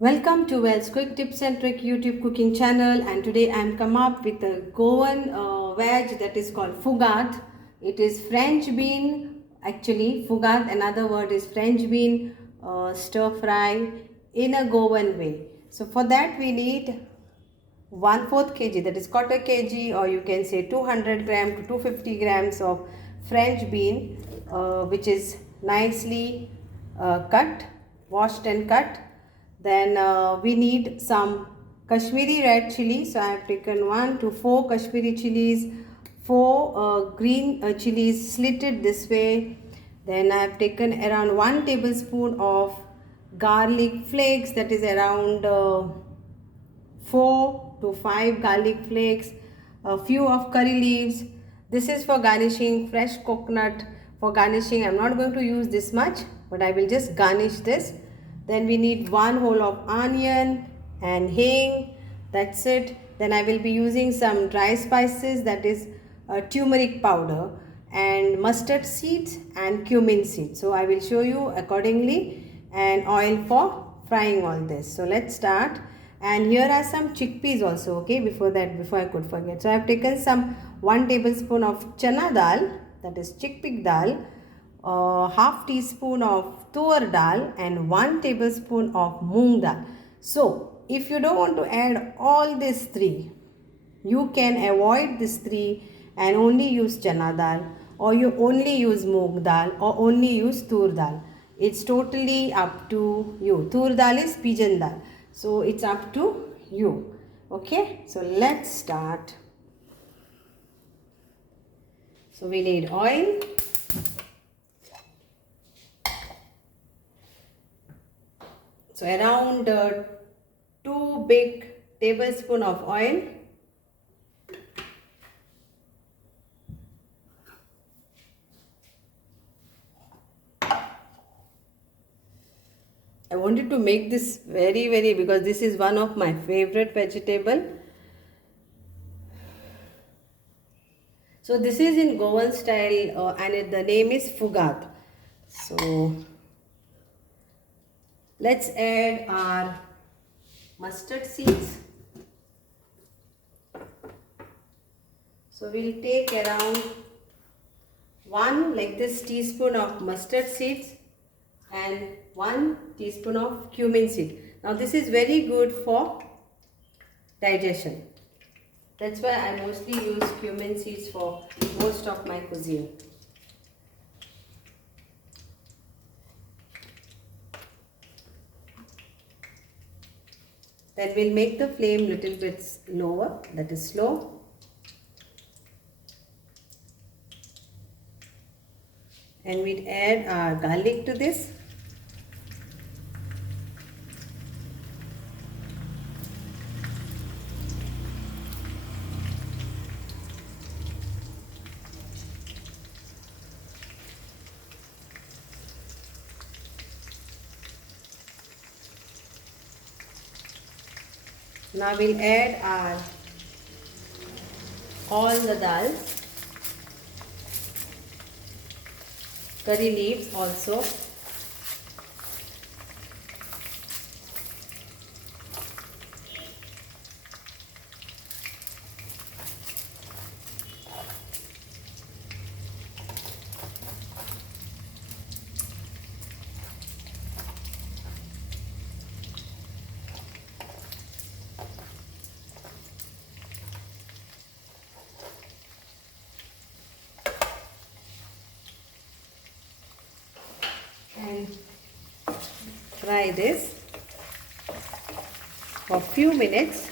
Welcome to Wells Quick Tips and Trick YouTube cooking channel, and today I am come up with a Goan veg that is called Foogath. It is French bean, actually Foogath, another word is French bean stir fry in a Goan way. So for that we need 1/4 kg, that is quarter kg, or you can say 200 gram to 250 grams of French bean, which is nicely cut, washed and cut. Then we need some Kashmiri red chili. So I have taken 1 to 4 Kashmiri chilies, 4 green chilies slitted this way. Then I have taken around 1 tablespoon of garlic flakes, that is around 4 to 5 garlic flakes, a few of curry leaves. This is for garnishing, fresh coconut for garnishing. I'm not going to use this much, but I will just garnish this. Then we need 1 whole of onion and hing. That's it. Then I will be using some dry spices, that is turmeric powder and mustard seeds and cumin seeds. So I will show you accordingly, and oil for frying all this. So let's start. And here are some chickpeas also, okay, before I could forget. So I have taken some 1 tablespoon of chana dal, that is chickpea dal, half teaspoon of tur dal, and 1 tablespoon of moong dal. So if you don't want to add all these three, you can avoid these three and only use chana dal, or you only use moong dal, or only use tur dal. It's totally up to you. Tur dal is pigeon dal. So it's up to you. Okay, so let's start. So we need oil. So around 2 big tablespoon of oil. I wanted to make this very because this is one of my favorite vegetable. So this is in Goan style and the name is Foogath. So let's add our mustard seeds. So we'll take around 1 like this teaspoon of mustard seeds and 1 teaspoon of cumin seed. Now this is very good for digestion. That's why I mostly use cumin seeds for most of my cuisine. Then we'll make the flame little bit lower, that is slow. And we'll add our garlic to this. Now we'll add all the dal, curry leaves also. And fry this for a few minutes.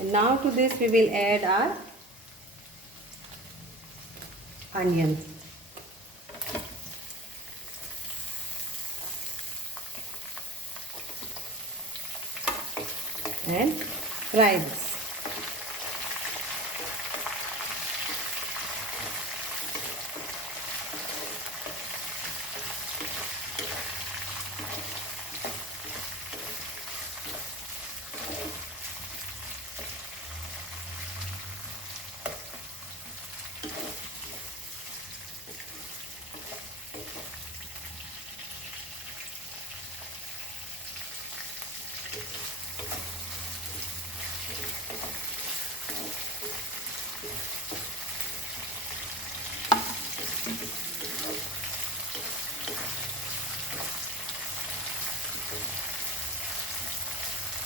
And now to this we will add our onion. and fry this.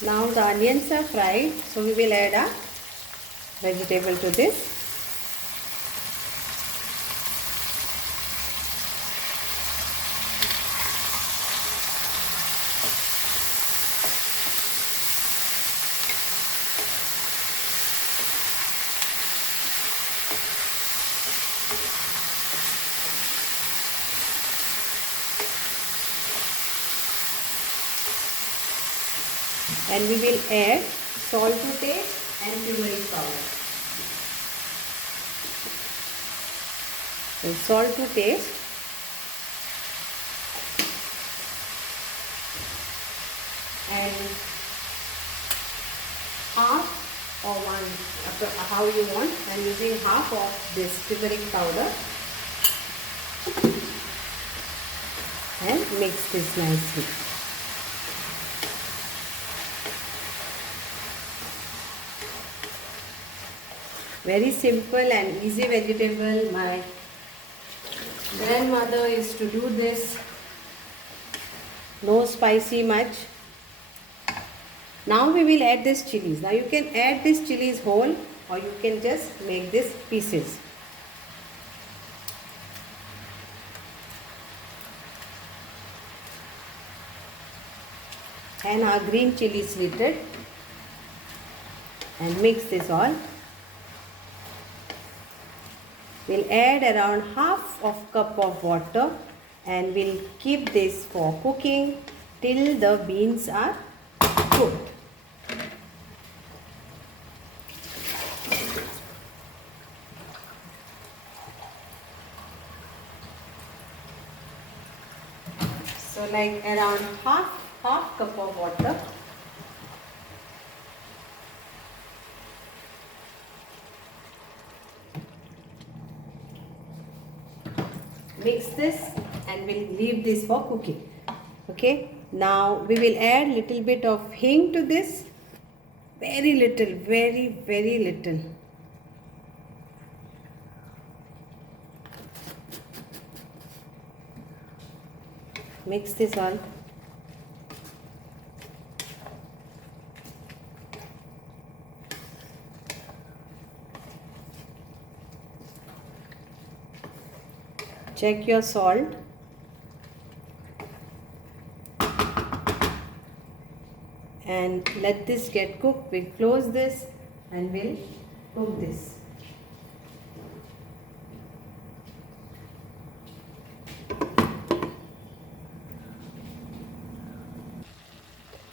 Now the onions are fried, so we will add a vegetable to this. And we will add salt to taste and turmeric powder. So salt to taste, and half or one, how you want. I am using half of this turmeric powder and mix this nicely. Very simple and easy vegetable. My grandmother used to do this. No spicy much. Now we will add this chilies. Now you can add this chilies whole, or you can just make this pieces. And our green chilies Litre, and mix this all. We'll add around half of cup of water and we'll keep this for cooking till the beans are cooked. So like around half cup of water. Mix this and we'll leave this for cooking. Okay, now we will add little bit of hing to this. Very little, very little. Mix this all. Check your salt. And let this get cooked. We'll close this and we'll cook this.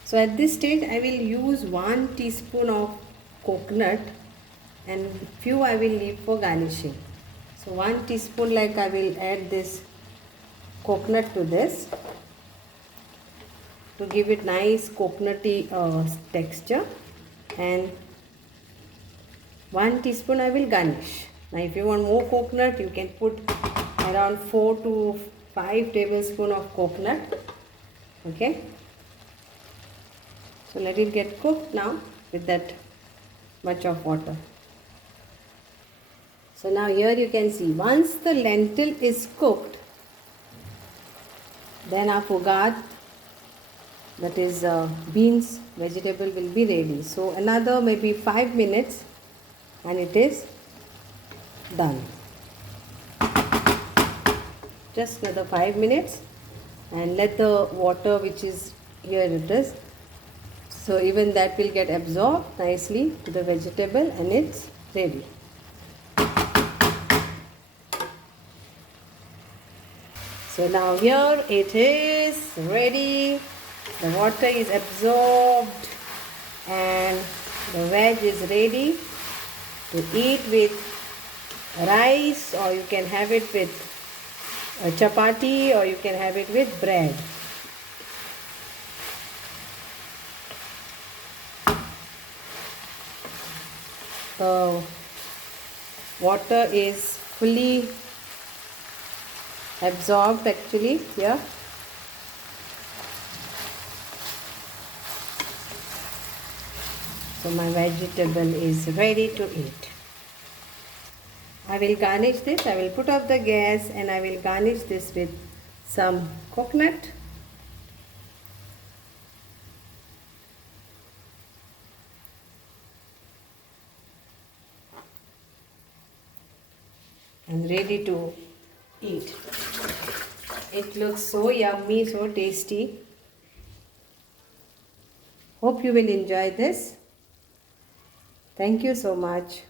So at this stage I will use 1 teaspoon of coconut and few I will leave for garnishing. So 1 teaspoon, like I will add this coconut to this to give it nice coconutty texture, and 1 teaspoon I will garnish. Now if you want more coconut, you can put around 4 to 5 tablespoons of coconut. Okay. So let it get cooked now with that much of water. So now here you can see, once the lentil is cooked, then our Foogath, that is beans vegetable, will be ready. So another maybe 5 minutes and it is done. Just another 5 minutes and let the water which is here it is. So even that will get absorbed nicely to the vegetable and it's ready. So now here it is ready. The water is absorbed And the veg is ready to eat with rice, or you can have it with a chapati, or you can have it with bread. The water is fully absorbed actually here. So my vegetable is ready to eat. I will garnish this. I will put off the gas and I will garnish this with some coconut. And ready to eat. It looks so yummy, so tasty. Hope you will enjoy this. Thank you so much.